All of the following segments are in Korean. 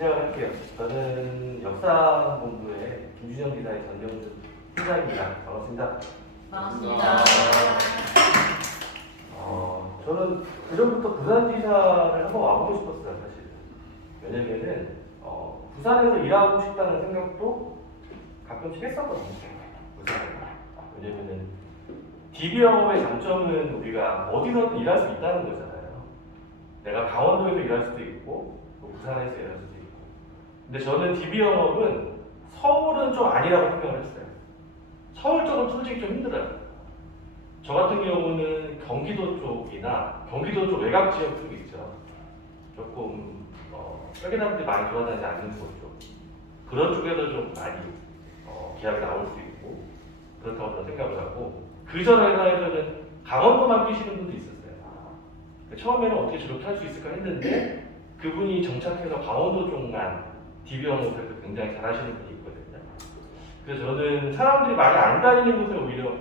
시작을 할게요. 저는 역사본부의 김준영 기사의 전정준 팀장입니다. 반갑습니다. 반갑습니다. 저는 그전부터 부산지사를 한번 와보고 싶었어요, 사실. 왜냐면은 부산에서 일하고 싶다는 생각도 가끔씩 했었거든요. 부산에. 왜냐면은 DB 영업의 장점은 우리가 어디서든 일할 수 있다는 거잖아요. 내가 강원도에서 일할 수도 있고 또 부산에서 일할 수도 있고. 근데 저는 DB 영업은 서울은 좀 아니라고 생각을 했어요. 서울 쪽은 솔직히 좀 힘들어요. 저 같은 경우는 경기도 쪽이나 경기도 쪽 외곽 지역 쪽 있죠. 조금 회계사람들이 많이 돌아다니지 않는 곳 쪽. 그런 쪽에서 좀 많이 계약이 나올 수 있고 그렇다고 저는 생각을 하고 그 전 회사에서는 강원도만 뛰시는 분도 있었어요. 처음에는 어떻게 저렇게 할 수 있을까 했는데 그분이 정착해서 강원도 쪽만 DB 영업에서 굉장히 잘하시는 분이 있거든요. 그래서 저는 사람들이 많이 안 다니는 곳에 오히려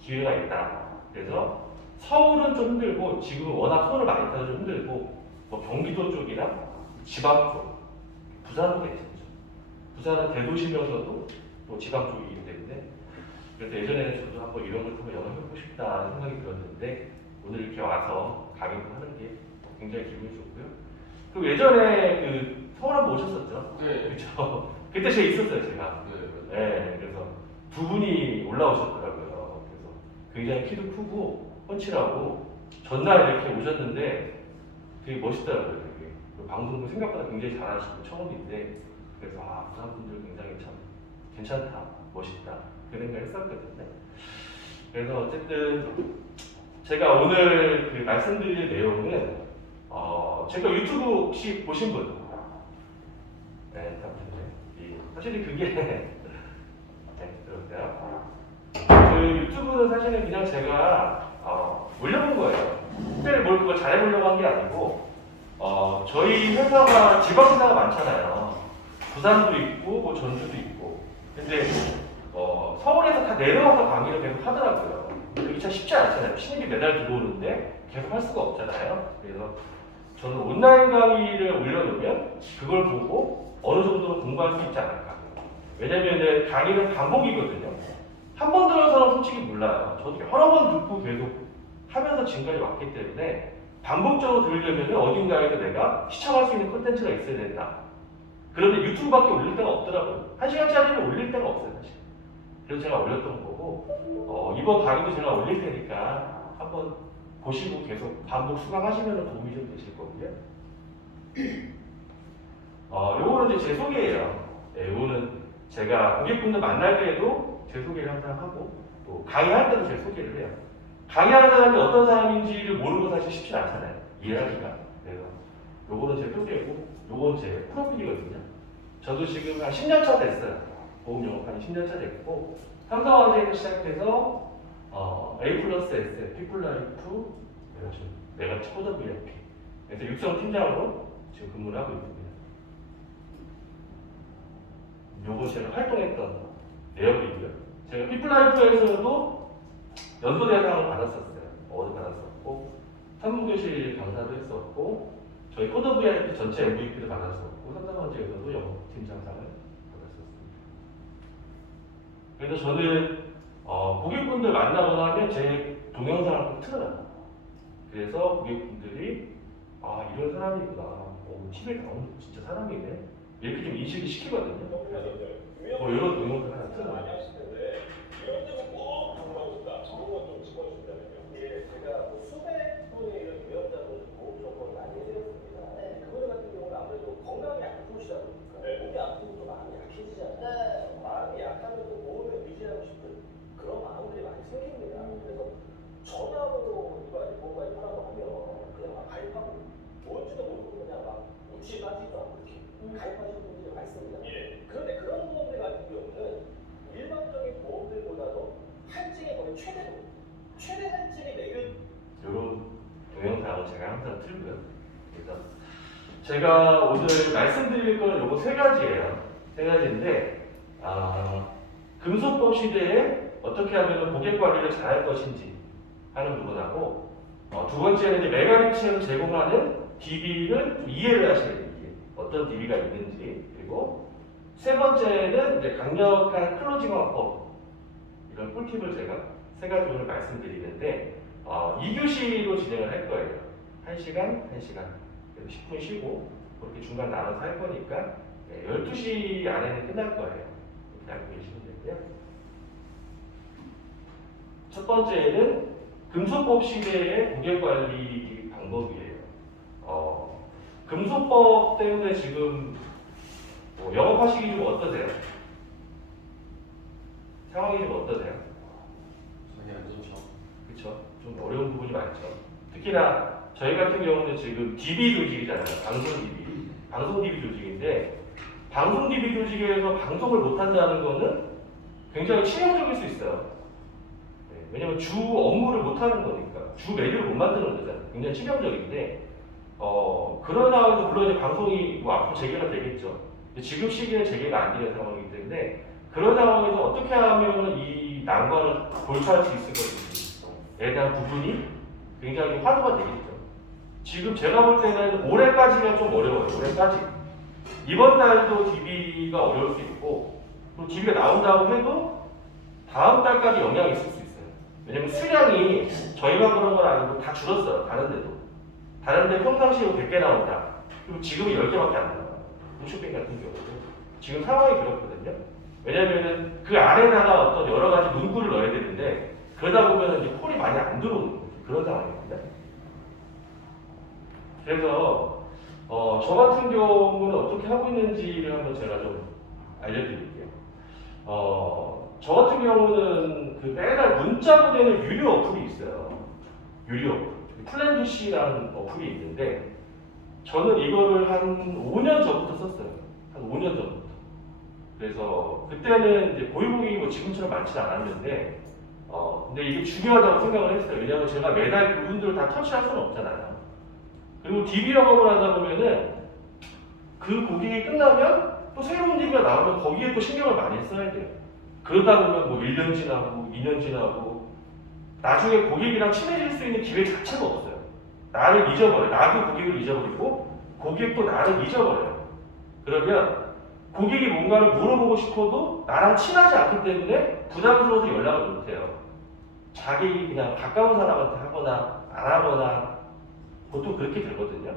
기회가 있다. 그래서 서울은 좀 힘들고 지금은 워낙 손을 많이 타서 좀 힘들고 뭐 경기도 쪽이나 지방 쪽, 부산도 괜찮죠. 부산은 대도시면서도 또 지방 쪽이기 때문에 그래서 예전에는 저도 한번 이런 걸 한번 영업해보고 싶다는 생각이 들었는데 오늘 이렇게 와서 강의를 하는 게 굉장히 기분이 좋고요. 그리고 예전에 그 서울 한번 오셨었죠? 네. 그렇죠. 그때 제가 있었어요, 제가. 네, 그래서 두 분이 올라오셨더라고요. 그래서 굉장히 키도 크고 펀치라고 전날 이렇게 오셨는데 되게 멋있더라고요. 되게. 방송도 생각보다 굉장히 잘하시고 처음인데 그래서 부산 분들 굉장히 참 괜찮다, 멋있다 그 생각을 했었거든요. 그래서 어쨌든 제가 오늘 그 말씀드릴 내용은 제가 유튜브 혹시 보신 분? 네, 사실 그게 네, 그렇고요. 그 유튜브는 사실은 그냥 제가 올려본 거예요. 특별히 뭘 그걸 잘해보려고 한 게 아니고 저희 회사가 지방지사가 많잖아요. 부산도 있고 뭐 전주도 있고. 근데 서울에서 다 내려와서 강의를 계속 하더라고요. 그게 참 쉽지 않잖아요. 신입이 매달 들어오는데 계속 할 수가 없잖아요. 그래서 저는 온라인 강의를 올려놓으면 그걸 보고 어느 정도로 공부할 수 있지 않을까. 왜냐면은 강의는 반복이거든요. 한 번 들어서는 솔직히 몰라요. 저도 여러 번 듣고 계속 하면서 지금까지 왔기 때문에 반복적으로 들으려면 어딘가에서 내가 시청할 수 있는 콘텐츠가 있어야 된다. 그런데 유튜브밖에 올릴 데가 없더라고요. 1시간짜리를 올릴 데가 없어요, 사실. 그래서 제가 올렸던 거고 이번 강의도 제가 올릴 테니까 한번 보시고 계속 반복 수강하시면 도움이 좀 되실 거고요. 요거는 이제 제 소개예요. 네, 요거는 제가 고객분들 만날 때에도 제 소개를 항상 하고 또 강의할 때도 제 소개를 해요. 강의하는 사람이 어떤 사람인지를 모르는 건 사실 쉽지 않잖아요. 이해하기가. 그래서 요거는 제 소개고 요건 제 프로필이거든요. 저도 지금 한 10년 차 됐어요. 보험 영업한 10년 차 됐고 삼성화재에서 시작해서 A 플러스 S, P 플라이프 내가 코더 VIP 그래서 육성 팀장으로 지금 근무를 하고 있습니다. 요거 제가 활동했던 내역이고요. 제가 피플라이프에서도 연소대상을 받았었어요. 어워드 받았었고 산무교실 강사도 했었고 저희 코더 VIP 전체 MVP도 받았었고 삼성화재에서도 영업팀장상을 받았었습니다. 그래서 저는 고객분들 만나거나 하면 제 동영상을 꼭 틀어요. 그래서 고객분들이 이런 사람이 있구나. TV에 나오는 진짜 사람이네. 이렇게 좀 인식을 시키거든요. 그래서 이런 동영상 하나 틀어요. 제가 수백 분의 이런 유연자분 보험 정보를 많이 해드렸습니다. 그분 같은 경우는 아무래도 건강이 안 좋으시다 보니까 몸이 아프고 또 마음이 약해지잖아요. 마음이 약하면 또 보험을 유지하고 싶은 그런 마음들이 많이 생깁니다. 그래서 전화로 이거 아니 보험 가입하라고 하면 그냥 막 가입하고 뭔지도 모르고 그냥 막 웃지 빠지도 않고 이렇게 가입하시는 분들이 많습니다. 그런데 그런 보험들 같은 경우는 일반적인 보험들보다도 할증이 거의 최대 할증이 매일 이런 동영상을 제가 항상 틀고요. 그래서 제가 오늘 말씀드릴 거는 요거 세 가지예요. 세 가지인데 금속법 시대에 어떻게 하면 고객 관리를 잘할 것인지 하는 부분하고 두 번째는 이제 메가리츠에서 제공하는 DB를 이해를 하셔야 돼요. 어떤 어떤 DB가 있는지, 그리고 세 번째는 이제 강력한 클로징 화법, 이런 꿀팁을 제가 세 가지 오늘 말씀드리는데 2교시로 진행을 할 거예요. 1시간, 1시간, 그래서 10분 쉬고 그렇게 중간 나눠서 할 거니까 12시 안에는 끝날 거예요. 이렇게 알고 계시면 되고요. 첫 번째는 금소법 시대의 고객관리 방법이에요. 금소법 때문에 지금 영업하시기 좀 어떠세요? 상황이 좀 어떠세요? 전혀 안 좋죠. 그렇죠? 좀 어려운 부분이 많죠. 특히나 저희 같은 경우는 지금 DB 조직이잖아요. 방송 DB. 방송 DB 조직인데 방송 DB 조직에서 방송을 못한다는 거는 굉장히 치명적일 수 있어요. 네, 왜냐면 주 업무를 못하는 거니까. 주 메뉴를 못 만드는 거잖아요. 굉장히 치명적인데 그런 상황에서 물론 이제 방송이 앞으로 재개가 되겠죠. 근데 지금 시기에 재개가 안 되는 상황이기 때문에 그런 상황에서 어떻게 하면 이 난관을 돌파할 수 있을 것인지에 대한 부분이 굉장히 화두가 되겠죠. 지금 제가 볼 때는 올해까지가 좀 어려워요. 올해까지. 이번 달도 DB가 어려울 수 있고 또 DB가 나온다고 해도 다음 달까지 영향이 있을 수 있어요. 왜냐면 수량이 저희만 그런 건 아니고 다 줄었어요. 다른 데도. 다른 데 평상시에 100개 나온다. 그리고 지금은 10개밖에 안 나와요. 홈쇼핑 같은 경우도. 지금 상황이 그렇거든요. 왜냐면은 그 안에다가 어떤 여러 가지 문구를 넣어야 되는데 그러다 보면 이제 콜이 많이 안 들어오는 거죠. 그런 상황입니다. 그래서 저 같은 경우는 어떻게 하고 있는지를 한번 제가 좀 알려드릴게요. 저 같은 경우는 그 매달 문자 보내는 유료 어플이 있어요. 유료 어플. 플랜BC라는 어플이 있는데 저는 이거를 한 5년 전부터 썼어요. 한 5년 전부터. 그래서 그때는 이제 보유국이 뭐 지금처럼 많지 않았는데 근데 이게 중요하다고 생각을 했어요. 왜냐하면 제가 매달 그분들을 다 터치할 수는 없잖아요. 그리고 DB 영업을 하다 보면은 그 고객이 끝나면 또 새로운 DB가 나오면 거기에 또 신경을 많이 써야 돼요. 그러다 보면 뭐 1년 지나고 2년 지나고 나중에 고객이랑 친해질 수 있는 기회 자체가 없어요. 나를 잊어버려요. 나도 고객을 잊어버리고 고객도 나를 잊어버려요. 그러면 고객이 뭔가를 물어보고 싶어도 나랑 친하지 않기 때문에 부담스러워서 연락을 못해요. 자기 그냥 가까운 사람한테 하거나 안 하거나 보통 그렇게 되거든요.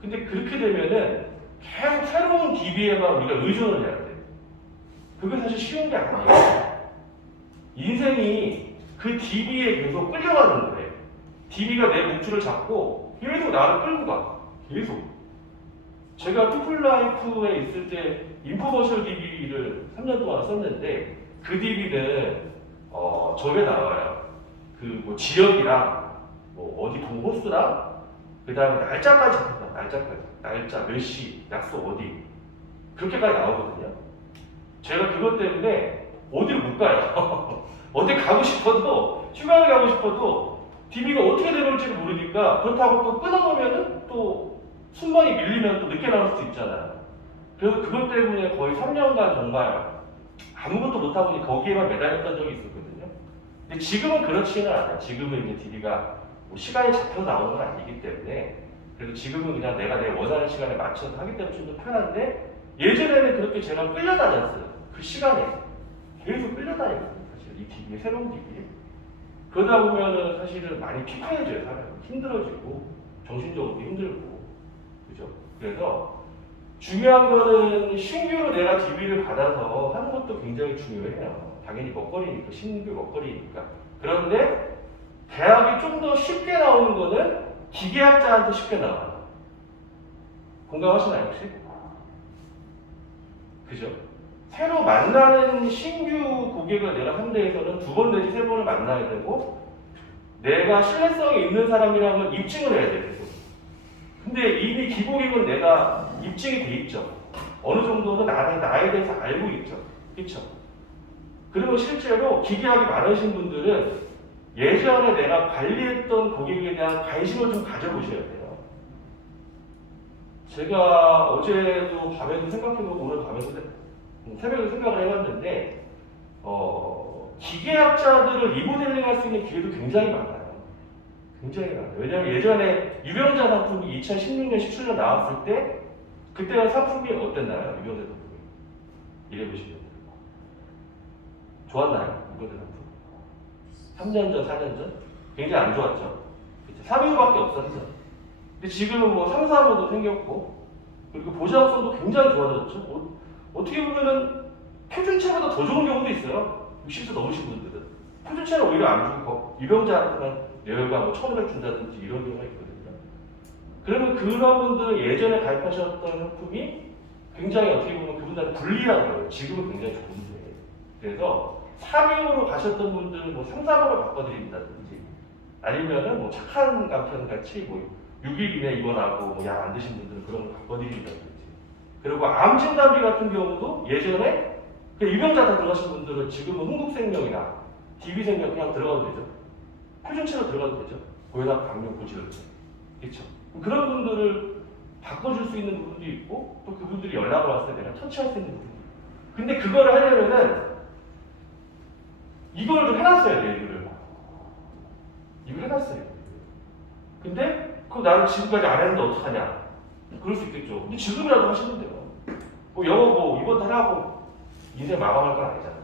근데 그렇게 되면은 계속 새로운 DB에만 우리가 의존을 해야 돼요. 그게 사실 쉬운 게 아니에요. 인생이 그 DB에 계속 끌려가는 거예요. DB가 내 목줄을 잡고 계속 나를 끌고 가. 계속. 제가 피플라이프에 있을 때 인포머셜 DB를 3년 동안 썼는데 그 DB는 저게 나와요. 그 뭐 지역이랑 뭐 어디 동호수랑 그 다음에 날짜까지 잡힌다. 날짜까지. 날짜, 몇 시, 약속 어디. 그렇게까지 나오거든요. 제가 그것 때문에 어디를 못 가요. 어디 가고 싶어도, 휴가를 가고 싶어도 DB가 어떻게 되는지를 모르니까 그렇다고 또 끊어놓으면은 또 순번이 밀리면 또 늦게 나올 수도 있잖아요. 그래서 그것 때문에 거의 3년간 정말 아무것도 못하고 거기에만 매달렸던 적이 있었거든요. 근데 지금은 그렇지는 않아요. 지금은 이제 DB가 뭐 시간이 잡혀서 나오는 건 아니기 때문에 그래서 지금은 그냥 내가 내 원하는 시간에 맞춰서 하기 때문에 좀 더 편한데 예전에는 그렇게 제가 끌려다녔어요. 그 시간에 계속 끌려다녔어요. 사실 이 DB에 새로운 DB에 그러다 보면은 사실은 많이 피곤해져요. 사람이 힘들어지고 정신적으로도 힘들고 그죠? 그래서 중요한 거는 신규로 내가 DB를 받아서 하는 것도 굉장히 중요해요. 당연히 먹거리니까, 신규 먹거리니까. 그런데 대학이 좀 더 쉽게 나오는 거는 기계학자한테 쉽게 나와요. 공감하시나요, 혹시? 그죠? 새로 만나는 신규 고객을 내가 상대해서는 2번 내지 3번을 만나야 되고 내가 신뢰성이 있는 사람이라면 입증을 해야 돼요. 근데 이미 기고객은 내가 입증이 돼 있죠. 어느 정도는 나에 대해서 알고 있죠. 그렇죠? 그리고 실제로 기계학이 많으신 분들은 예전에 내가 관리했던 고객에 대한 관심을 좀 가져보셔야 돼요. 제가 어제도 밤에도 생각해보고 오늘 밤에도 새벽에 생각을 해봤는데 기계학자들을 리모델링 할 수 있는 기회도 굉장히 많아요. 굉장히 많아요. 왜냐하면 예전에 유병자 상품이 2016년, 17년 나왔을 때 그때가 상품이 어땠나요? 유병재 상품이. 이래보시면 좋았나요? 유병재 상품. 3년 전, 4년 전? 굉장히 안 좋았죠. 3위밖에 없었죠. 근데 지금은 뭐 3, 4호도 생겼고, 그리고 보장성도 굉장히 좋아졌죠. 어떻게 보면은 표준체보다 더 좋은 경우도 있어요. 60세 넘으신 분들은. 표준체는 오히려 안 주고, 유병자한테만 예열과 뭐 1,500 준다든지 이런 경우가 있거든요. 그러면 그런 분들은 예전에 가입하셨던 상품이 굉장히 어떻게 보면 그분들한테 불리한 거예요. 지금은 굉장히 좋은데. 그래서 3위로 가셨던 분들은 뭐 3, 4호를 바꿔드린다든지 아니면은 뭐 착한 남편 같이 뭐 6일 이내 입원하고 뭐 약 안 드신 분들은 그런 거 바꿔드린다든지. 그리고 암 진단비 같은 경우도 예전에 유병자 다 들어가신 분들은 지금은 흥국생명이나 DB생명 그냥 들어가도 되죠. 표준체로 들어가도 되죠. 고혈압, 당뇨, 고지혈증. 그렇죠. 그런 분들을 바꿔줄 수 있는 부분도 있고 또 그분들이 연락을 왔을 때 내가 터치할 수 있는 부분도 있고. 근데 그거를 하려면은 이걸 좀 해놨어야 돼. 이걸 해놨어요. 근데 그거 나는 지금까지 안 했는데 어떡하냐. 그럴 수 있겠죠. 근데 지금이라도 하시면 돼요. 뭐 영어 뭐 이번 달 하고 인생 마감할 건 아니잖아요.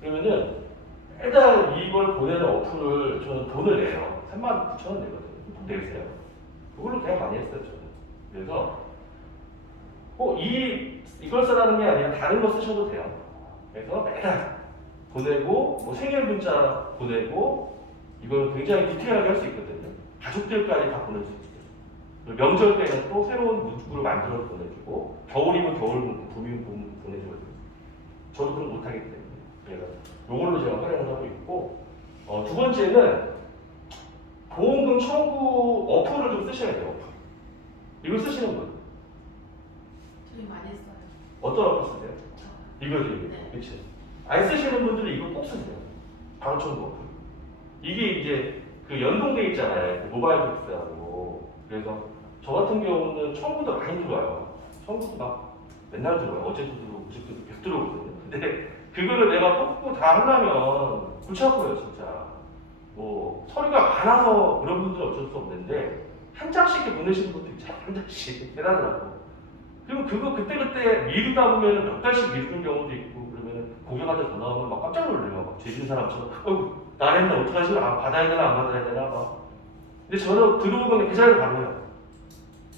그러면은 매달 이걸 보내는 어플을 저는 돈을 내요. 39,000원 내거든요. 내세요. 그걸로 그냥 많이 했어요, 저는. 그래서 이걸 쓰라는 게 아니라 다른 거 쓰셔도 돼요. 그래서 매달 보내고 뭐 생일 문자 보내고 이걸 굉장히 디테일하게 할 수 있거든요. 가족들까지 다 보낼 수 있어요. 명절 때는 또 새로운 문구를 만들어서 보내주고 겨울이면 겨울 문구, 봄이면 봄 보내주거든요. 저도 그런 거 못하기 때문에 그래서 이걸로 제가 활용을 하고 있고 두 번째는 보험금 청구 어플을 좀 쓰셔야 돼요. 어플. 이걸 쓰시는 분? 저희 많이 써요. 어떤 어플 쓰세요? 이거죠. 네. 그렇지. 안 쓰시는 분들은 이거 꼭 쓰세요. 바로 청구 어플. 이게 이제 그 연동돼 있잖아요. 그 모바일 텍스하고. 그래서 저 같은 경우는 청구도 많이 들어와요. 청구도 막 맨날 들어와요. 어제도 들어오고 그저께도 계속 들어오거든요. 근데 그거를 내가 뽑고 다 하려면 골치 아파요, 진짜. 뭐 서류가 많아서 그런 분들은 어쩔 수 없는데 한 장씩 이렇게 보내시는 분들 있잖아요. 한 장씩 해달라고. 그리고 그거 그때그때 미루다 보면 몇 달씩 미루는 경우도 있고 그러면 고객한테 전화 오면 막 깜짝 놀래요. 막 죄진 사람처럼 어이구 나 했는데 어떡하지? 받아야 되나 안 받아야 되나 막. 근데 저는 들어오면 그 자리를 받아요.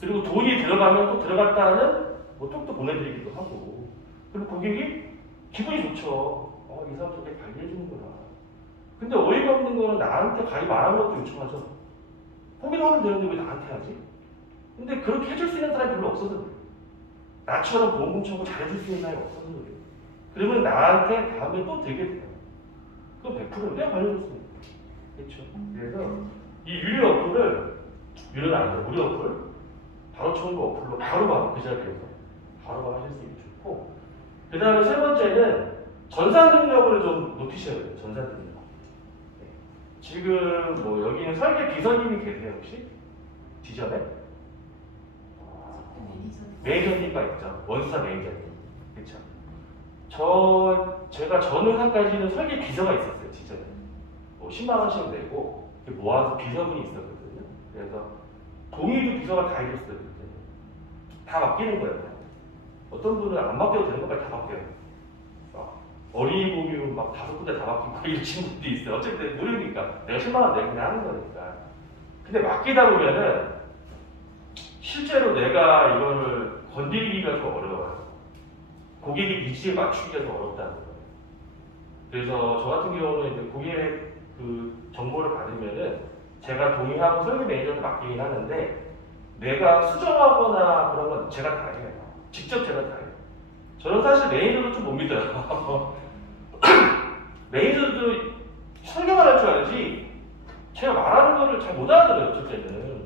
그리고 돈이 들어가면 또 들어갔다는 뭐 또 보내드리기도 하고 그리고 고객이 기분이 좋죠. 이 사람 저렇게 관리해주는구나. 근데 어이가 없는 거는 나한테 가입 안 한 것도 요청하죠. 포기도 하면 되는데 왜 나한테 하지? 근데 그렇게 해줄 수 있는 사람이 별로 없어서 그래요. 나처럼 보험금 청구 잘해줄 수 있는 사람이 없어서 그래요. 그러면 나한테 다음에 또 되게 돼요. 그건 100% 내가 관리해줬습니다. 그렇죠. 그래서 이 유료 어플을 유료는 아니죠. 무료 어플 바로 청구 어플로 바로 그 자리에서 바로 하실 수 있게 좋고 그 다음에 세 번째는 전산 능력을 좀 높이셔야 돼요. 전산 능력. 네. 지금 뭐 여기는 설계 비서님이 계세요 혹시? 지점에? 매니저님과 있죠. 원수사 매니저님. 그렇죠. 제가 전후사까지는 설계 비서가 있었어요. 지점에. 뭐 10만 원씩 내고 모아서 비서분이 있었거든요. 그래서 동의도 비서가 다 해줬어요. 그때. 다 맡기는 거예요. 어떤 분은 안 맡겨도 되는 것까지 다 맡겨요. 어린이 보면 막 5군데 다 맡기고 이런 친구들도 있어요. 어쨌든 무료니까 내가 10만 원 내고 그냥 하는 거니까. 근데 맡기다 보면은 실제로 내가 이거를 건드리기가 좀 어려워요. 고객의 니즈에 맞추기가 좀 어렵다는 거예요. 그래서 저 같은 경우는 이제 고객 그 정보를 받으면은 제가 동의하고 설계 매니저한테 맡기긴 하는데 내가 수정하거나 그런 건 제가 다 해요. 직접 제가 다 해요. 저는 사실 매니저도 좀 못 믿어요. 매니저도 설계만 할 줄 알지 제가 말하는 거를 잘 못 알아들어요. 어쩔 때는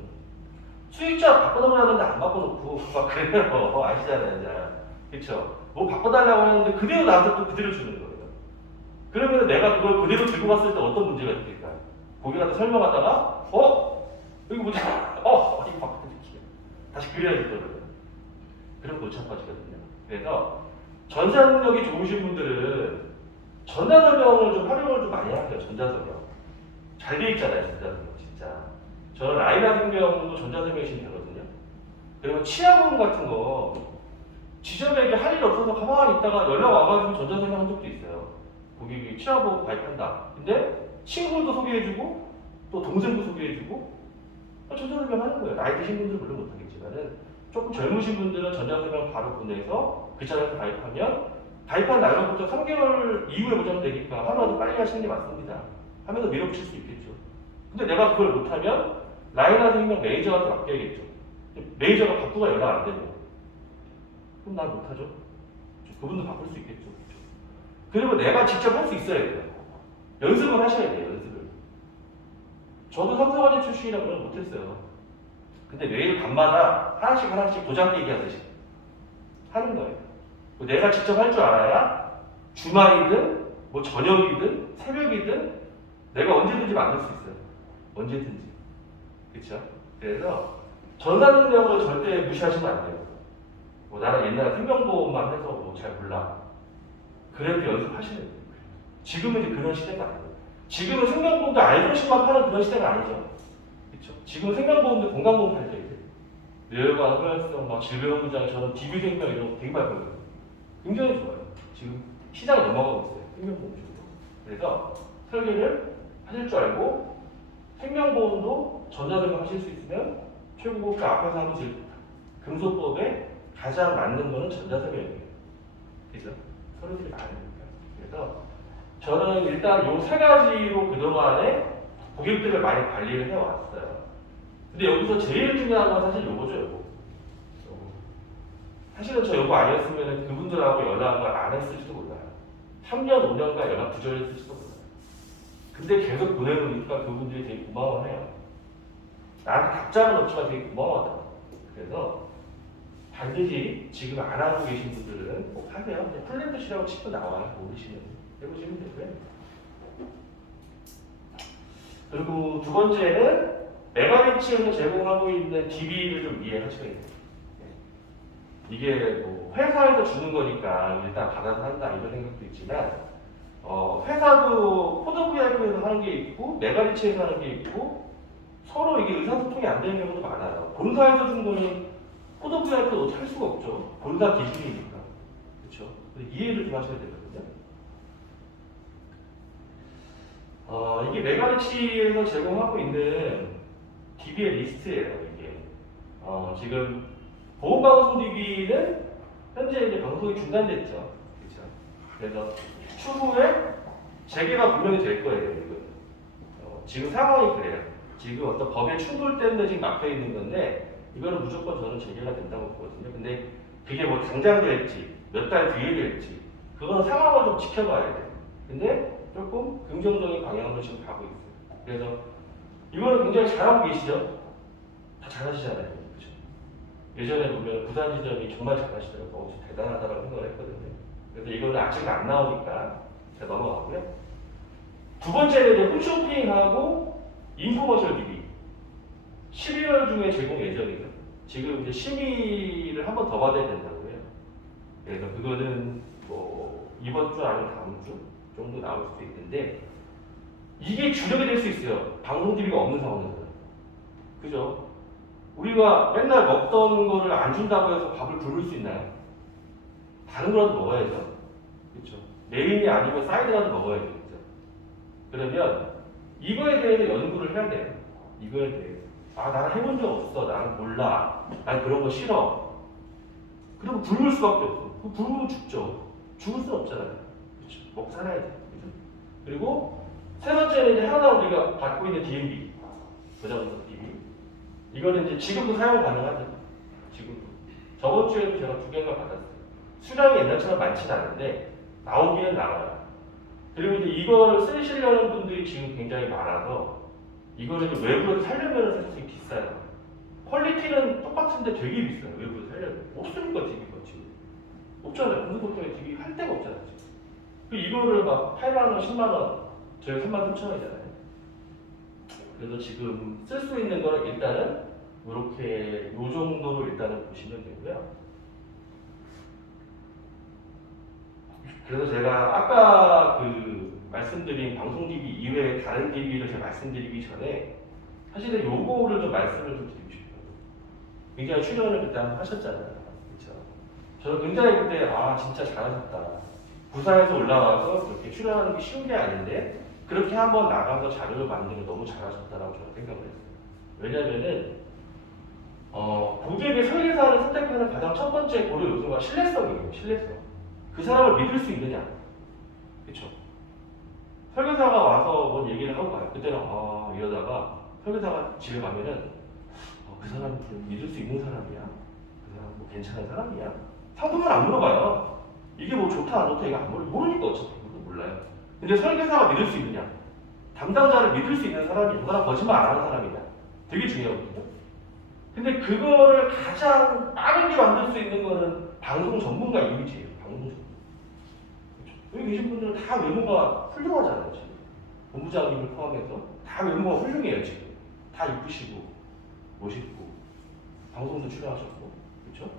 수익자 바꿔달라고 하는데 안 바꿔놓고 막 그래요. 아시잖아요. 그렇죠? 뭐 바꿔달라고 하는데 그대로 나한테 또 그대로 주는 거예요. 그러면 내가 그걸 그대로 들고 갔을 때 어떤 문제가 있을까? 고객한테 설명하다가 이거 뭐지? 이거 바꿔드릴게요. 다시 그려야 되거든요. 그럼 골치 아파지거든요. 그래서 전산력이 좋으신 분들은 전자서명을 좀 활용을 좀 많이 하세요. 전자서명. 잘 돼 있잖아요. 전자서명 진짜. 저는 라인 같은 경우도 전자서명이 되거든요. 그리고 치아보험 같은 거 지점에 할 일 없어서 가만히 있다가 연락 와가지고 전자설명 한 적도 있어요. 고객이 치아보험 가입한다. 근데 친구도 소개해주고 또 동생도 소개해주고 전자설명 하는 거예요. 나이 드신 분들은 물론 못하겠지만은 조금 젊으신 분들은 전자설명 바로 보내서 그 자리에서 가입하면 가입한 날로부터 3개월 이후에 보장되니까 되니까 하루라도 빨리 하시는 게 맞습니다. 하면서 밀어붙일 수 있겠죠. 근데 내가 그걸 못하면 라이나 생명 매니저한테 맡겨야겠죠. 매니저가 바꾸가 연락 안 되고 그럼 난 못하죠. 그분도 바꿀 수 있겠죠. 그리고 내가 직접 할 수 있어야 돼요. 연습을 하셔야 돼요. 연습을. 저도 성서과제 출신이라 그러면 못했어요. 근데 매일 밤마다 하나씩 도장 깨기 하듯이 하는 거예요. 내가 직접 할 줄 알아야 주말이든 뭐 저녁이든 새벽이든 내가 언제든지 만들 수 있어요. 언제든지. 그렇죠? 그래서 전산 능력을 절대 무시하시면 안 돼요. 뭐 나는 옛날에 생명보험만 해서 뭐 잘 몰라. 그래도 연습하셔야 돼요. 지금은 이제 그런 시대가 아니에요. 지금은 생명보험도 알고심만 파는 그런 시대가 아니죠. 그렇죠? 지금 생명보험도 건강보험 팔 때예요. 뇌혈관, 혈액성, 막 질병부장, 저는 DB생명 이런 거 되게 많이 보여요. 굉장히 좋아요. 지금 시장에 넘어가고 있어요. 생명보험 쪽으로. 그래서 설계를 하실 줄 알고 생명보험도 전자설명 하실 수 있으면 최고고 그 앞에서 하면 제일 좋다. 금소법에 가장 맞는 거는 전자설명이에요. 그죠? 서류들이 많으니까. 그래서 저는 일단 요 세 가지로 그동안에 고객들을 많이 관리를 해왔어요. 근데 여기서 제일 중요한 건 사실 요거죠, 요거. 사실은 저 요거 아니었으면 그분들하고 연락을 안 했을지도 몰라요. 3년, 5년간 연락 두절했을지도 몰라요. 근데 계속 보내보니까 그분들이 되게 고마워해요. 나한테 답장은 없지만 되게 고마워하더라고요. 그래서 반드시 지금 안 하고 계신 분들은 꼭 하세요. 플랜트시라고 치고 나와요. 모르시면 해보시면 되고요. 그리고 두 번째는 메가리치에서 제공하고 있는 DB를 좀 이해하셔야 돼요. 이게 뭐 회사에서 주는 거니까 일단 받아서 한다 이런 생각도 있지만 회사도 코드 VIP에서 하는 게 있고 메가리치에서 하는 게 있고 서로 이게 의사소통이 안 되는 경우도 많아요. 본사에서 준 거는 코드 VIP도 어떻게 할 수가 없죠. 본사 기준이니까. 그렇죠? 이해를 좀 하셔야 되거든요. 이게 메가리치에서 제공하고 있는 DB의 리스트예요. 이게 지금 보험방송 DB는 현재 이제 방송이 중단됐죠. 그렇죠? 그래서 추후에 재개가 분명히 될 거예요. 이건. 지금 상황이 그래요. 지금 어떤 법의 충돌 때문에 지금 막혀 있는 건데 이거는 무조건 저는 재개가 된다고 보거든요. 근데 그게 뭐 당장 될지 몇 달 뒤에 될지 그건 상황을 좀 지켜봐야 돼요. 근데 조금 긍정적인 방향으로 지금 가고 있어요. 그래서 이거는 굉장히 잘하고 계시죠? 다 잘하시잖아요. 그렇죠? 예전에 보면 부산지점이 정말 잘하시더라고요. 대단하다고 생각을 했거든요. 그래서 이거는 아직 안 나오니까 제가 넘어가고요. 두 번째는 이제 홈쇼핑하고 인포머셜 DB 11월 중에 제공 예정이에요. 지금 이제 심의를 한 번 더 받아야 된다고 해요. 그래서 그거는 뭐 이번 주 아니면 다음 주 정도 나올 수도 있는데 이게 주력이 될 수 있어요. 방송 DB가 없는 상황에서는. 그죠? 우리가 맨날 먹던 거를 안 준다고 해서 밥을 굶을 수 있나요? 다른 거라도 먹어야죠. 그렇죠? 메인이 아니면 사이드라도 먹어야 되겠죠. 그러면 이거에 대해서 연구를 해야 돼요. 이거에 대해서. 나는 해본 적 없어. 나는 몰라. 난 그런 거 싫어. 그러면 굶을 수밖에 없어. 굶으면 죽죠. 죽을 수는 없잖아요. 그렇죠? 먹고 살아야지. 그렇죠? 그리고 세 번째는 이제 하나 우리가 받고 있는 DMB. 보장분석 DB. 이거는 이제 지금도 사용 가능하죠. 지금도. 저번 주에도 제가 2개가 받았어요. 수량이 옛날처럼 많지는 않은데 나오기는 나와요. 그리고 이제 이걸 쓰시려는 분들이 지금 굉장히 많아서 이거를 외부에서 살려면 사실 비싸요. 퀄리티는 똑같은데 되게 비싸요. 외부에서 살려면. 없으니까 DB가 지금. 없잖아요. 공수보통에 DB 할 데가 없잖아요. 지금. 이거를 막 8만원, 10만원, 저희 33,000원이잖아요. 그래서 지금 쓸 수 있는 거는 일단은 이렇게 요 정도로 일단은 보시면 되고요. 그래서 제가 아까 그 말씀드린 방송 DB 이외에 다른 DB를 제가 말씀드리기 전에 사실은 요거를 좀 말씀을 좀 드리고 싶어요. 굉장히 출연을 그때 한번 하셨잖아요. 그렇죠? 저는 굉장히 그때 아 진짜 잘하셨다. 부산에서 올라와서 그렇게 출연하는 게 쉬운 게 아닌데 그렇게 한번 나가서 자료를 만드는 게 너무 잘하셨다라고 저는 생각을 했어요. 왜냐면은 고객의 설계사를 선택하는 가장 첫 번째 고려 요소가 신뢰성이에요. 신뢰성. 그 사람을 믿을 수 있느냐. 그렇죠? 설계사가 와서 뭔 얘기를 하고 가요. 그때는 이러다가 설계사가 집에 가면은 그 사람 믿을 수 있는 사람이야? 그 사람 뭐 괜찮은 사람이야? 상품을 안 물어봐요. 이게 뭐 좋다 안 좋다 이거 안 모르니까 어차피 몰라요. 근데 설계사가 믿을 수 있느냐? 담당자를 믿을 수 있는 사람이 누구나 거짓말 안 하는 사람이냐? 되게 중요하거든요. 근데 그거를 가장 빠르게 만들 수 있는 거는 방송 전문가 이미지예요. 방송 전문가. 그렇죠? 여기 계신 분들은 다 외모가 훌륭하잖아요. 지금. 본부장님을 포함해서 다 외모가 훌륭해요. 지금. 다 이쁘시고 멋있고 방송도 출연하셨고 그렇죠?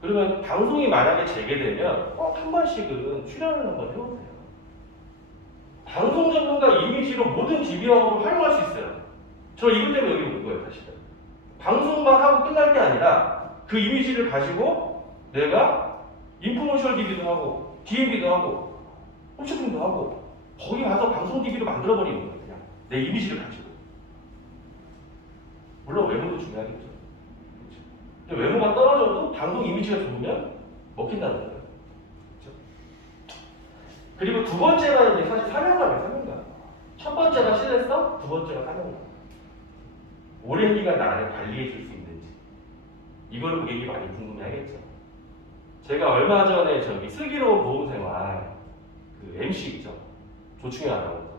그러면 방송이 만약에 재개되면 꼭 한 번씩은 출연을 한번 해보세요. 방송 전문가 이미지로 모든 DB형으로 활용할 수 있어요. 저 이것 때문에 여기 온 거예요, 사실은. 방송만 하고 끝날 게 아니라 그 이미지를 가지고 내가 인포메이션 DB도 하고 DMB도 하고 홈쇼핑도 하고 거기 가서 방송 DB로 만들어버리는 거예요. 그냥 내 이미지를 가지고. 물론 외모도 중요하겠죠. 그렇죠? 근데 외모가 떨어져도 방송 이미지가 좋으면 먹힌다는 거예요. 그렇죠? 그리고 두 번째가 이제 사실 사명감이에요. 사명감. 첫 번째가 신뢰성, 두 번째가 사명감. 오랜 기간 나를 관리해 줄 수 있는지 이걸 고객이 많이 궁금해하겠죠. 제가 얼마 전에 저기 슬기로운 보험생활 그 MC 있죠. 조충현 아나운서.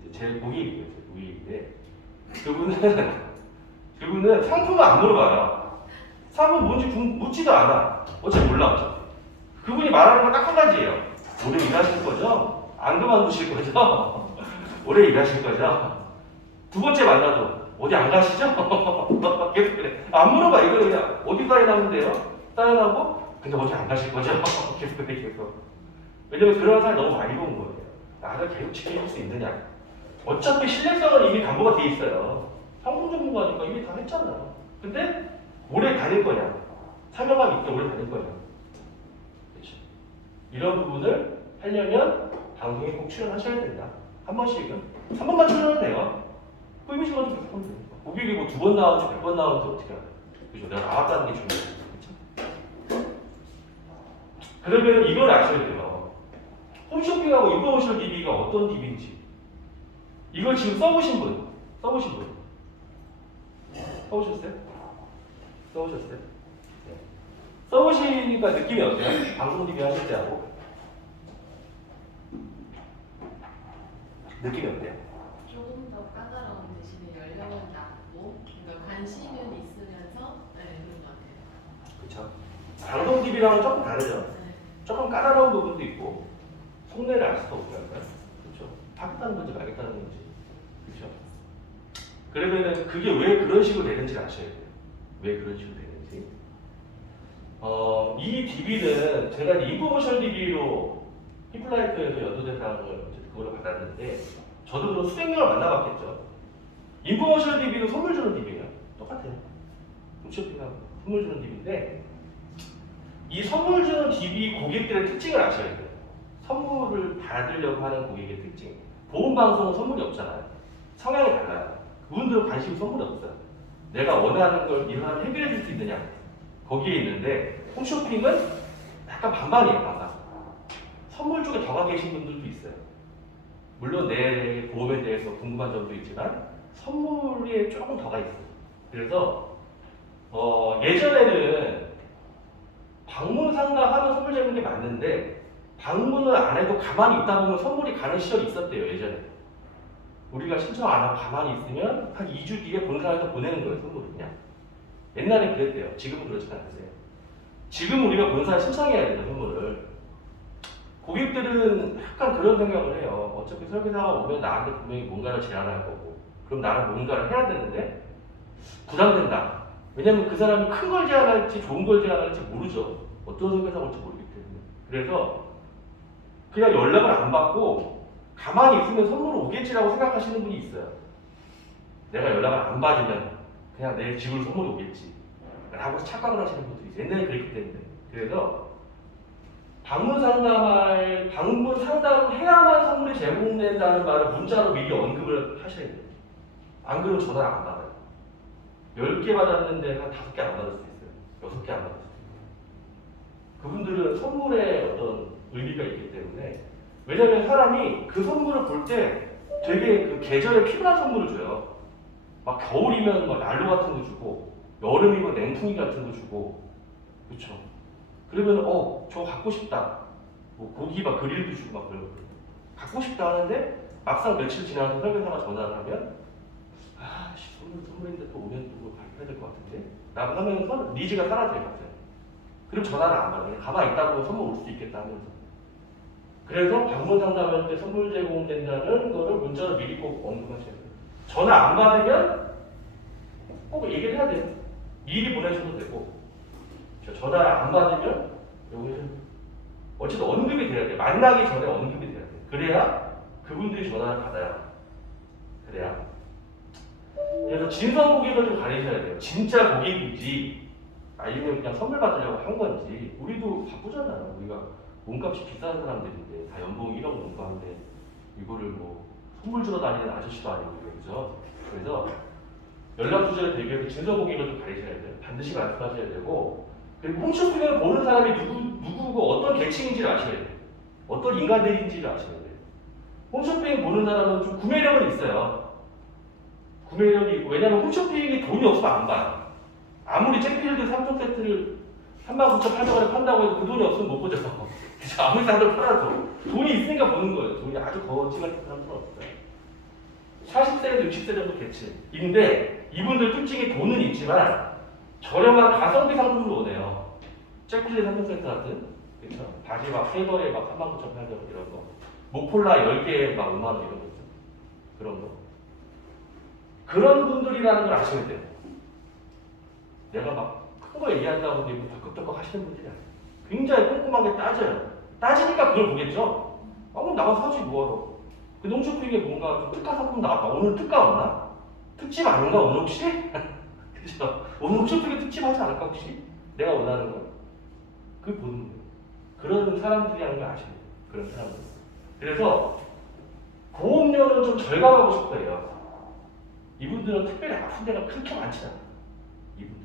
이제 제 고객이에요. 제 고객인데 그분은 상품을 안 물어봐요. 상품 뭔지 묻지도 않아. 어차피 몰라. 어차피. 그분이 말하는 건 딱 한 가지예요. 오래 일하실 거죠? 안 그만두실 거죠? 오래 일하실 거죠? 두 번째 만나도 어디 안 가시죠? 계속 그래. 안 물어봐. 이거 그냥 어디 사인하는데요? 사인하고 근데 어디 안 가실 거죠? 계속 그래. 계속. 왜냐면 그런 사람이 너무 많이 본 거예요. 나를 계속 지켜줄 수 있느냐. 어차피 신뢰성은 이미 담보가 돼 있어요. 상품 전문가니까 이미 다 했잖아요. 근데 오래 다닐 거냐? 사명감 있게 오래 다닐 거냐? 그렇죠. 이런 부분을 하려면 방송에 꼭 출연하셔야 된다. 한 번씩은. 3번만 출연하면 돼요. 그 이미지 가지고 계속 하면 돼요. 고객이 뭐 2번 나오는지 100번 나오는지 어떻게 알아요? 그죠? 내가 나왔다는 게 중요해요. 그렇죠? 그러면 이걸 아셔야 돼요. 홈쇼핑하고 인포메이션 DB가 어떤 DB인지. 이걸 지금 써보신 분. 써보셨어요? 써보셨어요? 네. 써보시니까 느낌이 어때요? 방송 DB 하실 때하고 느낌이 어때요? 조금 더 까다로운 대신에 연령은 낮고 그러니까 관심은 있으면서 그런 것 같아요. 그렇죠. 방송 DB랑은 조금 다르죠. 네. 조금 까다로운 부분도 있고 속내를 알 수가 없어요. 그렇죠. 하겠다는 건지 말겠다는 건지. 그렇죠. 그러면은 그게 왜 그런 식으로 되는지를 아셔야 돼요. 왜 그런 식으로 되는지. 이 DB는 제가 인포메이션 DB로 히플라이프에서 연도대상을 그거를 받았는데 저도 그런 수백 명을 만나봤겠죠. 인포메이션 DB도 선물 주는 DB예요. 똑같아요. 홈쇼핑하고 선물 주는 DB인데 이 선물 주는 DB 고객들의 특징을 아셔야 돼요. 선물을 받으려고 하는 고객의 특징. 보험방송은 선물이 없잖아요. 성향이 달라요. 그분들은 관심이 선물이 없어요. 내가 원하는 걸 이 사람이 해결해 줄 수 있느냐. 거기에 있는데 홈쇼핑은 약간 반반이에요. 반반. 선물 쪽에 더 가 계신 분들도 있어요. 물론 내 보험에 대해서 궁금한 점도 있지만 선물에 조금 더 가 있어요. 그래서 예전에는 방문 상담하면 선물 잡는 게 맞는데 방문을 안 해도 가만히 있다 보면 선물이 가는 시절이 있었대요. 예전에. 우리가 신청 안 하고 가만히 있으면 한 2주 뒤에 본사에서 보내는 거예요. 선물을 그냥. 옛날에 그랬대요. 지금은 그렇지 않으세요. 지금 우리가 본사에 신청해야 돼요. 선물을. 고객들은 약간 그런 생각을 해요. 어차피 설계사가 오면 나한테 분명히 뭔가를 제안할 거고 그럼 나는 뭔가를 해야 되는데 부담된다. 왜냐면 그 사람이 큰 걸 제안할지 좋은 걸 제안할지 모르죠. 어떤 설계사가 올지 모르기 때문에. 그래서 그냥 연락을 안 받고 가만히 있으면 선물을 오겠지라고 생각하시는 분이 있어요. 내가 연락을 안 받으면 그냥 내 집으로 선물이 오겠지. 라고 착각을 하시는 분들이 있어요. 옛날에 그랬기 때문에. 그래서 방문 상담을 해야만 선물이 제공된다는 말을 문자로 미리 언급을 하셔야 돼요. 안 그러면 전화를 안 받아요. 10개 받았는데 한 5개 안 받을 수도 있어요. 6개 안 받을 수도 있어요. 그분들은 선물에 어떤 의미가 있기 때문에, 왜냐면 사람이 그 선물을 볼 때 되게 그 계절에 필요한 선물을 줘요. 막 겨울이면 막 난로 같은 거 주고, 여름이면 냉풍기 같은 거 주고, 그렇죠? 그러면 저거 갖고 싶다. 뭐 고기 막 그릴도 주고 막 그러고 갖고 싶다 하는데 막상 며칠 지나서 설계사가 전화를 하면 선물인데 또 오면 또 발표해야 될 것 같은데? 라고 하면 니즈가 사라져요, 갑자기. 그럼 전화를 안 받아요. 가만히 있다 보면 선물 올 수도 있겠다 하면서. 그래서 방문 상담할 때 선물 제공된다는 거를 문자로 미리 꼭 언급하셔야 돼요. 전화 안 받으면 꼭 얘기를 해야 돼요. 미리 보내셔도 되고, 전화를 안 받으면 여기서 어쨌든 언급이 돼야 돼요. 만나기 전에 언급이 돼야 돼요. 그래야 그분들이 전화를 받아요. 그래야. 그래서 진성 고객을 좀 가리셔야 돼요. 진짜 고객인지 아니면 그냥 선물 받으려고 한 건지. 우리도 바쁘잖아요. 우리가 몸값이 비싼 사람들인데 다 연봉 1억 넘고 하는데 이거를 뭐 선물 주러 다니는 아저씨도 아니고 그죠? 그래서 연락 주제를 대비해서 진성 고객을 좀 가리셔야 돼요. 반드시 말씀하셔야 되고, 그리고 홈쇼핑을 보는 사람이 누구고 어떤 계층인지를 아셔야 돼요. 어떤 인간들인지를 아셔야 돼요. 홈쇼핑 보는 사람은 좀 구매력은 있어요. 구매력이 있고, 왜냐면 홈쇼핑이 돈이 없으면 안 봐요. 아무리 잭필드 3종 세트를 39,800원에 판다고 해도 그 돈이 없으면 못 보죠. 그래서 아무리 사람들 팔아도 돈이 있으니까 보는 거예요. 돈이 아주 거지같은 사람들은 없어요. 40세에서 60세 정도 계층인데 이분들 특징이 돈은 있지만 저렴한 가성비 상품으로 오네요. 잭필드 3종 세트 같은, 그렇죠? 바지 막 3벌에 막 39,800원 이런 거, 모폴라 10개에 막 5만 원 이런 거 있죠. 그런 거. 그런 분들이라는 걸 아셔야 돼요. 내가 막 큰 거 얘기한다고 이거 덜컥덜컥 하시는 분들이 아니에요. 굉장히 꼼꼼하게 따져요. 따지니까 그걸 보겠죠? 그럼 나가서 사지 뭐하러. 근데 홈쇼핑에 뭔가 좀 특가 상품 나왔다. 오늘 특가 없나? 특집 아닌가 오늘 혹시? 그죠? 오늘 홈쇼핑에 특집 하지 않을까 혹시? 내가 원하는 거? 그걸 보는 거예요. 그런 사람들이라는 걸 아셔야 돼요. 그런 사람들. 그래서 보험료는 좀 절감하고 싶어요. 이분들은 특별히 아픈 데가 그렇게 많지 않아요. 이분들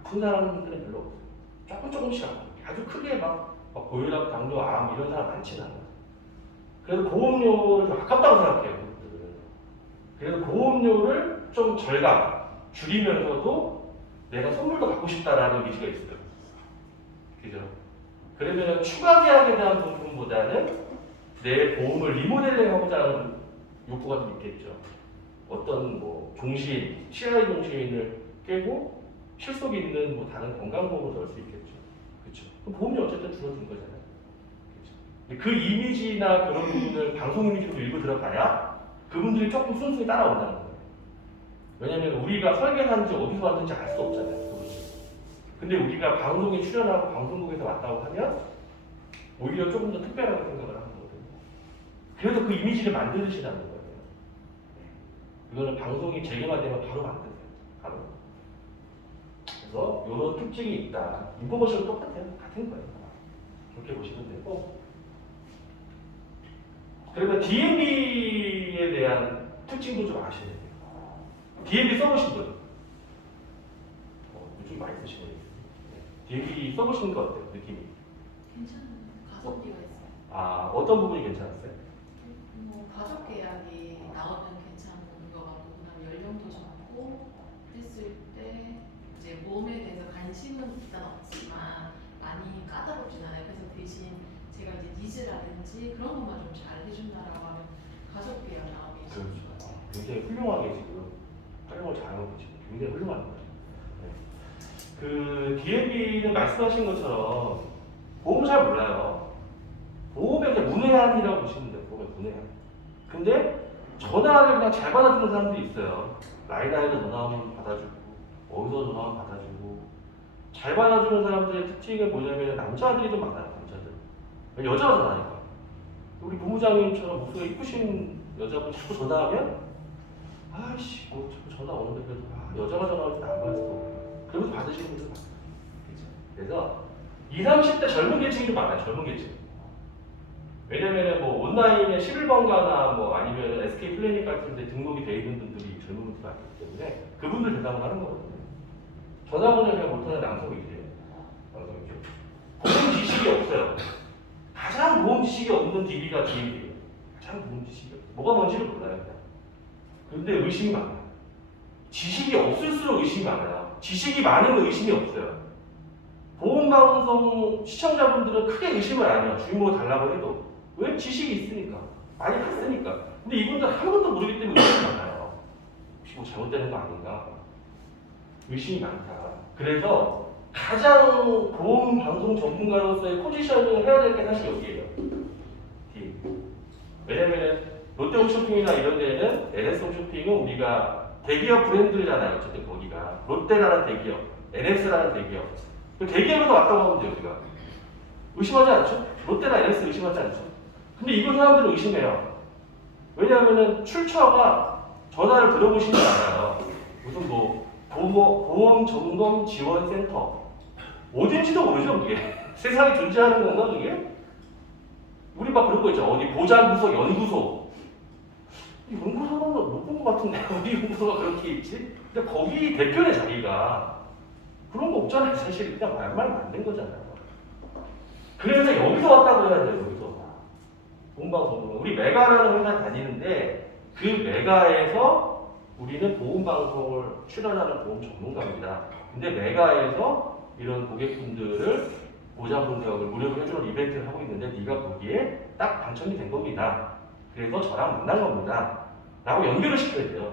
아픈 사람들은 별로 없어요. 조금씩 아주 크게 막 고혈압, 당뇨, 암 이런 사람 많지는 않아요. 그래서 보험료를 좀 아깝다고 생각해요. 이분들은. 그래서 보험료를 좀 절감, 줄이면서도 내가 선물도 받고 싶다라는 의지가 있어요. 그죠? 그러면 추가 계약에 대한 부분보다는 내 보험을 리모델링하고자 하는 욕구가 좀 있겠죠. 어떤 뭐 종신, CI 종신을 깨고 실속 있는 뭐 다른 건강보험을 넣을 수 있겠죠. 그렇죠. 보험료 어쨌든 줄어든 거잖아요. 그렇죠. 그 이미지나 그런 부분을 방송 이미지로 밀고 들어가야 그분들이 조금 순순히 따라온다는 거예요. 왜냐면 우리가 설계하는지 어디서 왔는지 알 수 없잖아요. 근데 우리가 방송에 출연하고 방송국에서 왔다고 하면 오히려 조금 더 특별하게 생각을 하는 거거든요. 그래서 그 이미지를 만드시라는 거예요. 이거는 방송이 재개발되면 바로 만드세요. 바로. 그래서 이런 특징이 있다. 인포머션은 똑같아요. 같은 거예요. 그렇게 보시면 되고. 그리고 DMB에 대한 특징도 좀 아셔야 돼요. DMB 써보신 분? 요즘 많이 쓰시네요. DMB 써보신 거 어때요? 느낌이? 괜찮아요. 가성비가 있어요. 어떤 부분이 괜찮았어요? 가족 계약이 나오면 괜찮은 것 같고, 그다음 연령도 좋고, 했을 때 이제 몸에 대해서 관심은 일단 없지만 많이 까다롭진 않아요. 그래서 대신 제가 이제 니즈라든지 그런 것만 좀 잘 해준다라고 하면 가족 계약 나오기 있습니다. 그렇죠. 굉장히 훌륭하게 지금 활용을 잘하고 계시고 굉장히 훌륭한 거예요. 네. 그 DMB는 말씀하신 것처럼 보험 잘 몰라요. 보험의 그냥 문외한이라고 보시면 돼요. 보험의 문외한. 근데 전화를 그냥 잘 받아주는 사람들이 있어요. 라인하에서 전화 오면 받아주고 어디서 전화 오면 받아주고. 잘 받아주는 사람들의 특징은 뭐냐면 남자들이 좀 많아요. 남자들. 여자가 전화하니까. 우리 본부장님처럼 목소리 이쁘신 여자분 자꾸 전화하면 아이씨 뭐 자꾸 전화 오는데 그래도 여자가 전화할 때 안 받을 수도 없고 그러면 받으시는 분들 많아요. 그래서 20, 30대 젊은 계층이 좀 많아요. 젊은 계층. 왜냐면은 뭐 온라인에 11번가나 뭐 아니면 SK 플래닛 같은 데 등록이 돼 있는 분들이 젊은 분들이 많기 때문에 그분들 대상을 하는 거거든요. 전화번호 제가 못하는 낭송이세요. 낭송이죠. 보험 지식이 없어요. 가장 보험 지식이 없는 DB가 DB예요. 가장 보험 지식이 없어요. 뭐가 뭔지를 몰라요. 근데 의심이 많아요. 지식이 없을수록 의심이 많아요. 지식이 많으면 의심이 없어요. 보험방송 시청자분들은 크게 의심을 안 해요. 주인공을 달라고 해도. 왜? 지식이 있으니까. 많이 봤으니까. 근데 이분들 아무것도 모르기 때문에 의심이 많아요. 혹시 뭐 잘못되는 거 아닌가? 의심이 많다. 그래서 가장 보험방송 전문가로서의 포지셔닝을 해야 될 게 사실 여기예요. 왜냐면 롯데홈쇼핑이나 이런 데는 LS홈쇼핑은 우리가 대기업 브랜드잖아요. 어쨌든 거기가. 롯데라는 대기업, NS라는 대기업. 대기업에서 왔다고 하면 돼요, 우리가. 의심하지 않죠? 롯데나 NS 의심하지 않죠? 근데 이거 사람들은 의심해요. 왜냐하면 출처가 전화를 들어보시지 않아요. 무슨 뭐 보험 점검 지원 센터 어딘지도 모르죠, 그게. 세상에 존재하는 건가, 그게? 우리 막 그런 거 있죠. 어디 보장부서 연구소. 이 연구소는 못 본 것 같은데 어디 연구소가 그렇게 있지? 근데 거기 대표의 자기가 그런 거 없잖아요. 사실 그냥 말만 만든 거잖아요. 그래서 여기서 왔다고 해야 돼요. 여기서. 보험방송. 우리 메가라는 회사 다니는데 그 메가에서 우리는 보험방송을 출연하는 보험 전문가입니다. 근데 메가에서 이런 고객분들을 보장분석을 무료로 해주는 이벤트를 하고 있는데 네가 거기에 딱 당첨이 된 겁니다. 그래서 저랑 만난 겁니다. 라고 연결을 시켜야 돼요.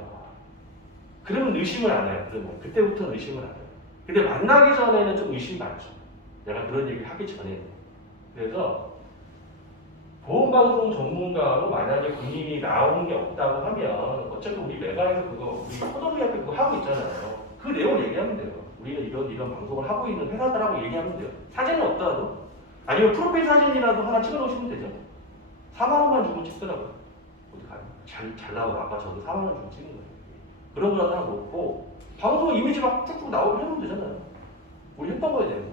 그러면 의심을 안 해요. 그러면 그때부터는 의심을 안 해요. 근데 만나기 전에는 좀 의심이 많죠. 내가 그런 얘기를 하기 전에는. 그래서 보험방송 전문가로 만약에 본인이 나온 게 없다고 하면 어차피 우리 메가에서 그거 우리 포도리아에 그거 하고 있잖아요. 그 내용을 얘기하면 돼요. 우리는 이런 방송을 하고 있는 회사다라고 얘기하면 돼요. 사진은 없더라도 아니면 프로필 사진이라도 하나 찍어놓으시면 되죠. 4만 원만 주고 찍더라고요. 어디 가요? 잘 나오고 아까 저도 4만 원 주고 찍은 거예요. 그런 거 하나 놓고 방송 이미지 막 쭉쭉 나오게 해보면 되잖아요. 우리 했던 거에 대해서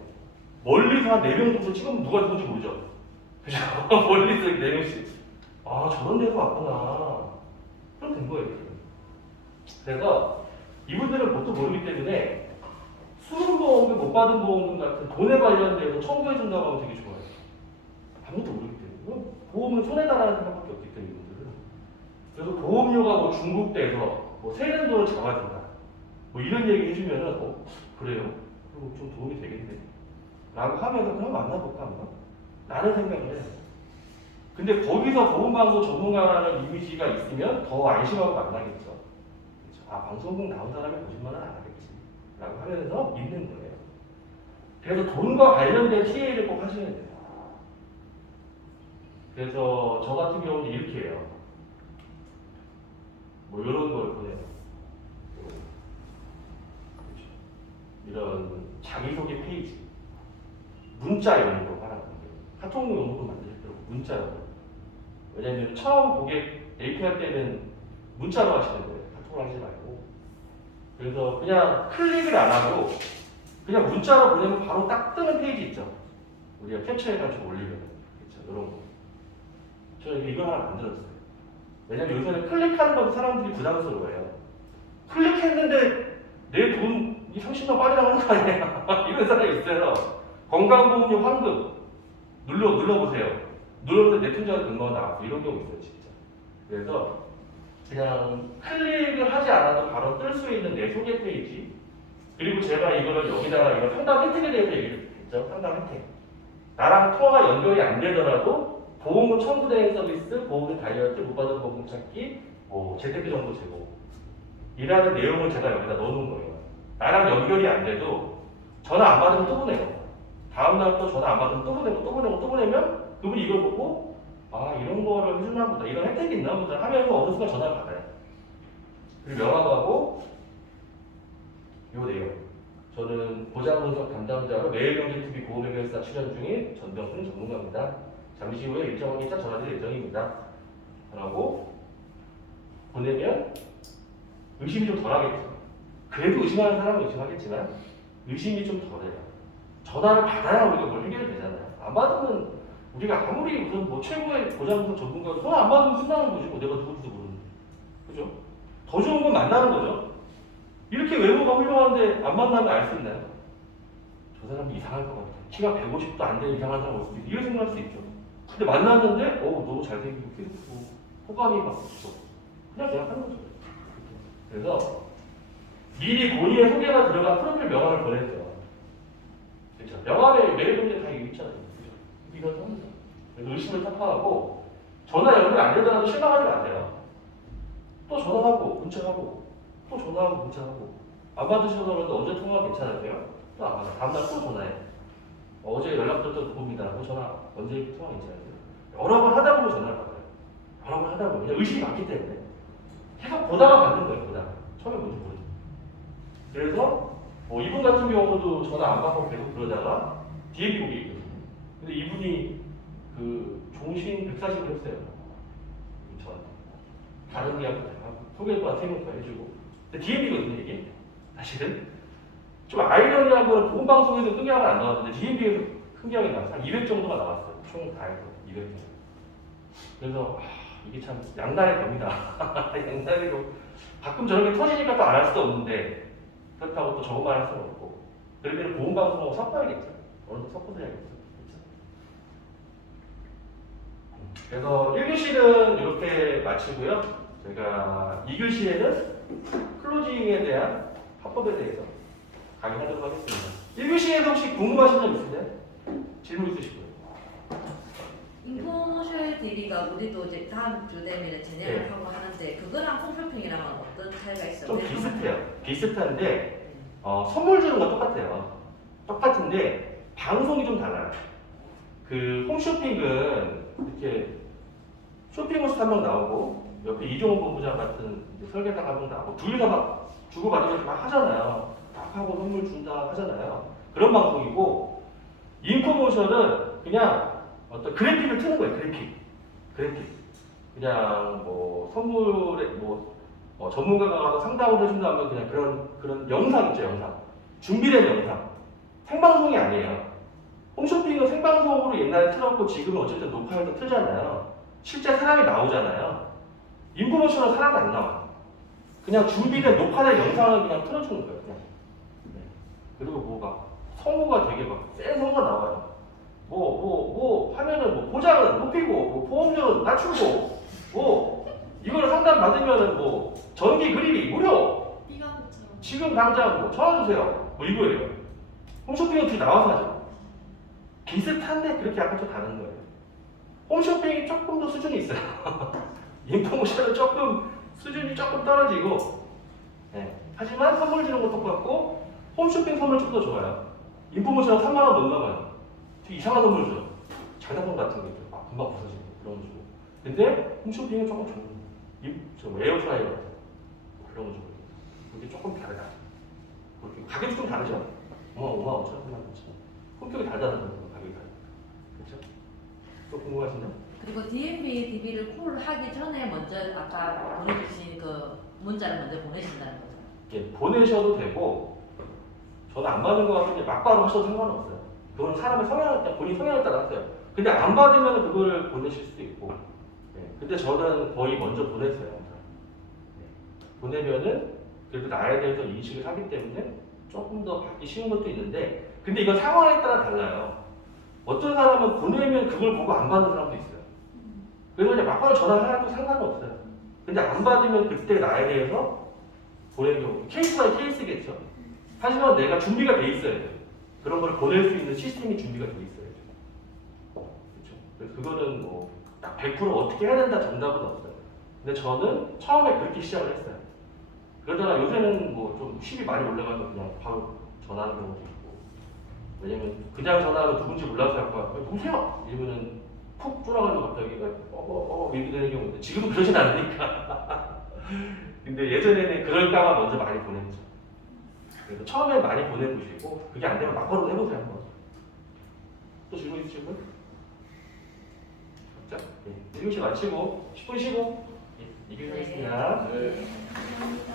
멀리서 한 4명 정도 찍으면 누가 누군지 모르죠. 그죠? 멀리서 4명씩 아 저런 데도 왔구나. 그럼 된 거예요. 그래서 이분들은 뭣도 모르기 때문에 수능보험금, 못 받은 보험금 같은 돈에 관련돼서 청구해준다고 하면 되게 좋아요. 아무것도 모르기 때문에. 보험은 손해다라는 생각밖에 없기 때문에 이분들은. 그래서 보험료가 뭐 중국돼서 뭐 세는 돈을 잡아준다. 뭐 이런 얘기 해주면은 그래요? 그럼 좀 도움이 되겠네. 라고 하면서 그럼 만나볼까 한번? 라는 생각을 해요. 근데 거기서 보험방송 전문가라는 이미지가 있으면 더 안심하고 만나겠죠. 그렇죠? 아 방송국 나온 사람이 거짓말은 안 하겠지. 라고 하면서 믿는 거예요. 그래서 돈과 관련된 TA를 꼭 하셔야 돼요. 그래서 저 같은 경우는 이렇게 해요. 뭐 이런 걸 보내요. 그렇죠. 이런 자기소개 페이지. 문자 이런 거 하라고. 카톡용으로 만들도록 문자로. 왜냐면 처음 고객 API 때는 문자로 하시는 거예요. 카톡을 하지 말고. 그래서 그냥 클릭을 안 하고 그냥 문자로 보내면 바로 딱 뜨는 페이지 있죠. 우리가 캡처해가지고 올리면. 그렇죠. 이런 거. 저 이거 하나 만들었어요. 왜냐면 요새는 클릭하는 것도 사람들이 부담스러워해요. 클릭했는데 내 돈이 30만 빠져나가는 거 아니야? 이런 사람이 있어요. 건강보험료 환급 눌러보세요. 눌렀는데 내 통장에 금방 나왔어. 이런 경우 있어요, 진짜. 그래서 그냥 클릭을 하지 않아도 바로 뜰 수 있는 내 소개 페이지. 그리고 제가 이거를 여기다가 이거 상담 혜택에 대해서 얘기를 했죠. 상담 혜택. 나랑 통화가 연결이 안 되더라도 보험금 청구대행 서비스, 보험금 다이어트, 못 받은 보험금 찾기, 뭐 재테크 정보 제공. 이라는 내용을 제가 여기다 넣어놓은 거예요. 나랑 연결이 안 돼도 전화 안 받으면 또 보내요. 다음날 또 전화 안 받으면 또 보내고 또 보내고 또 보내면 그분이 이걸 보고 아 이런 거를 해주나 보다 이런 혜택이 있나 보다 하면서 어느 순간 전화를 받아요. 그리고 명함하고 요 내용 저는 보장분석 담당자로 매일경제TV 보험회계사 출연 중인 전병순 전문가입니다. 잠시 후에 일정 확인차 전화드릴 예정입니다. 라고 보내면 의심이 좀 덜하겠죠. 그래도 의심하는 사람은 의심하겠지만 의심이 좀 덜해요. 전화를 받아야 우리가 뭘 해결이 되잖아요. 안 받으면 우리가 아무리 무슨 뭐 최고의 보장성 전문가도 전화 안 받으면 끝나는 거지. 뭐 내가 누군지도 모르는데. 그죠? 더 좋은 건 만나는 거죠. 이렇게 외모가 훌륭한데 안 만나면 알 수 있나요? 저 사람이 이상할 것 같아. 키가 150도 안 되는 이상한 사람 올 수도 있고 이런 생각할 수 있죠. 근데 만났는데 너무 잘생기고 키도 크고 호감이 막 있어. 그냥 하는 거죠. 그래서 미리 본인의 소개가 들어간 프로필 명함을 보내세요. 그렇죠? 명함에 메일 문제 다 이거 있잖아요. 그죠? 이런 겁니다. 그래서 의심을 타파하고 전화 연결 안 되더라도 실망하지 마세요. 또 전화하고 문자하고 또 전화하고 문자하고 안 받으셔서 그런데 언제 통화가 괜찮으세요? 또 안 받아. 다음날 또 전화해. 어제 연락드렸던 누구입니다. 전화 언제 통화 괜찮으세요? 여러 번 하다 보면 전화를 받아요. 여러 번 하다 보면 그냥 의식이 많기 때문에 계속 보다가 받는 거예요. 보다가 처음에 뭔지 모르죠. 그래서 이분 같은 경우도 전화 안 받고 계속 그러다가 DMB 고객이 있거든요. 근데 이분이 그 종신 140을 했어요. 저한테. 다른 계약도 하고 소개도 세명도 해주고. 근데 DMB거든요 이게. 사실은 좀 아이러니한 거는 보건 방송에서 큰 계약은 안 나왔는데 DMB에서 큰 계약이 나왔어요. 한 200 정도가 나왔어요. 총 다 해서 200 정도. 그래서 이게 참 양날의 검이다. 양날의 검. 가끔 저렇게 터지니까 또 안 할 수도 없는데 그렇다고 또 저것만 할 수는 없고 그러면 보험 방송하고 섞어야겠죠. 어느 정도 섞어서 해야겠죠. 그렇죠? 그래서 1교시는 이렇게 마치고요. 제가 2교시에는 클로징에 대한 합법에 대해서 강의하도록 하겠습니다. 1교시에서 혹시 궁금하신 점 있으세요? 질문 있으시고요. 인포모셜 DB가 우리도 이제 다음 주 되면 진행을 네. 하고 하는데 그거랑 홈쇼핑이랑은 어떤 차이가 있어요? 좀 비슷해요. 비슷한데 선물 주는 건 똑같아요. 똑같은데 방송이 좀 달라요. 그 홈쇼핑은 이렇게 쇼핑호스트 한 명 나오고 옆에 이종호 본부장 같은 설계사가 한 명 나오고 둘이서 막 주고받으면서 막 하잖아요. 막 하고 선물 준다 하잖아요. 그런 방송이고 인포모션은 그냥 어떤 그래픽을 트는 거예요. 그래픽. 그냥 뭐 선물에 전문가가 가서 상담을 해준다면 그냥 그런 영상 있죠. 영상. 준비된 영상. 생방송이 아니에요. 홈쇼핑은 생방송으로 옛날에 틀었고 지금은 어쨌든 녹화해서 틀잖아요. 실제 사람이 나오잖아요. 인포모션은 사람이 안 나와요. 그냥 준비된 녹화된 영상을 그냥 틀어주는 거예요. 그냥. 네. 그리고 뭐가 성우가 되게 막 센 성우가 나와요. 하면은 보장은 높이고 보험료는 낮추고 이거를 상담 받으면은 전기 그리기 무료. 삐가처럼. 지금 당장 전화 주세요. 이거예요. 홈쇼핑은 뒤 나와서 하죠. 비슷한데 그렇게 약간 좀 다른 거예요. 홈쇼핑이 조금 더 수준이 있어요. 인포모션은 수준이 조금 떨어지고, 네. 하지만 선물 주는 것도 똑같고, 홈쇼핑 선물 좀 더 좋아요. 인포모션은 3만 원 못 넘어요. 되게 이상한 선물 줘. 장난감 같은 거 있죠. 금방 부서지고 그런 거 주고. 근데 홈쇼핑은 조금 좋은 거. 에어프라이어 같은 거. 그런 거 주고. 그게 조금 다르다. 그렇게 가격이 좀 다르죠. 5만 5천, 3만 5천. 홈쇼핑이 다르다는 거예요. 가격이 다르다. 그렇죠? 또 궁금하신가요? 그리고 DMB DB를 콜 하기 전에 먼저 아까 보내주신 그 문자를 먼저 보내신다는 거죠. 예, 보내셔도 되고 저는 안 받은 것 같은데 막바로 하셔도 상관없어요. 그건 사람의 본인 성향에 따라 하세요. 근데 안 받으면 그걸 보내실 수도 있고. 네. 근데 저는 거의 먼저 보냈어요. 네. 보내면은 그래도 나에 대해서 인식을 하기 때문에 조금 더 받기 쉬운 것도 있는데, 근데 이건 상황에 따라 달라요. 어떤 사람은 보내면 그걸 보고 안 받는 사람도 있어요. 그래서 그냥 막바로 전화를 해도 상관없어요. 근데 안 받으면 그때 나에 대해서 보내는 경우, 케이스 바이 케이스겠죠. 하지만 내가 준비가 돼 있어야 돼요. 그런 걸 보낼 수 있는 시스템이 준비가 돼 있어야죠. 그렇죠. 그래서 그거는 딱 100% 어떻게 해야 된다 정답은 없어요. 근데 저는 처음에 그렇게 시작을 했어요. 그러다가 요새는 좀 십이 많이 올라가서 그냥 바로 전화하는 경우도 있고. 왜냐면 그냥 전화하면 누군지 몰라서 할까 누구세요? 이러면은 푹 쫄아가지고 갑자기 이렇게 되는 경우인데 지금은 그러진 않으니까. 근데 예전에는 그럴까봐 먼저 많이 보냈죠. 그래서 처음에 많이 보내보시고 그게 안 되면 막바로 해보세요 한번. 또 질문 있으신 분? 자, 1교시 마치고 10분 쉬고 2교시 하겠습니다. 네. 감사합니다.